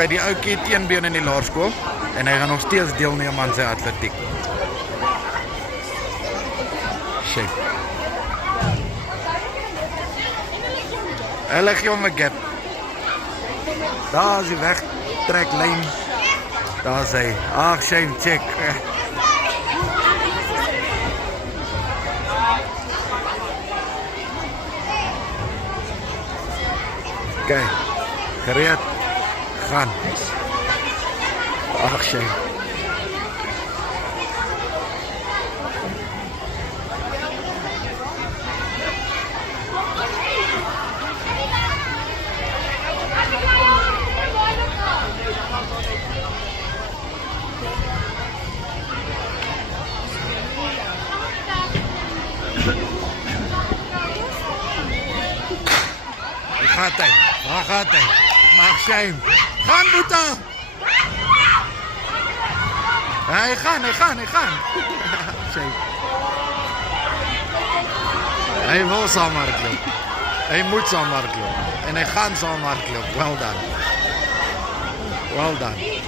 Kyk, die ouetjie het een been in die laerskool en hy gaan nog steeds deelneem aan sy atletiek. Shit. Hulle gee hom 'n gap. Daar is die wegtreklyn. Daar is hy. Ag, shame, check. Oké, gereed. Gaan. Ag, shame. Waar gaat hij? Maak shame. Gaan, Boeta! Hij gaan. Shame. Hij wil saam hardloop. Hij moet saam hardloop. En hij gaat saam hardloop. Well done. Well done.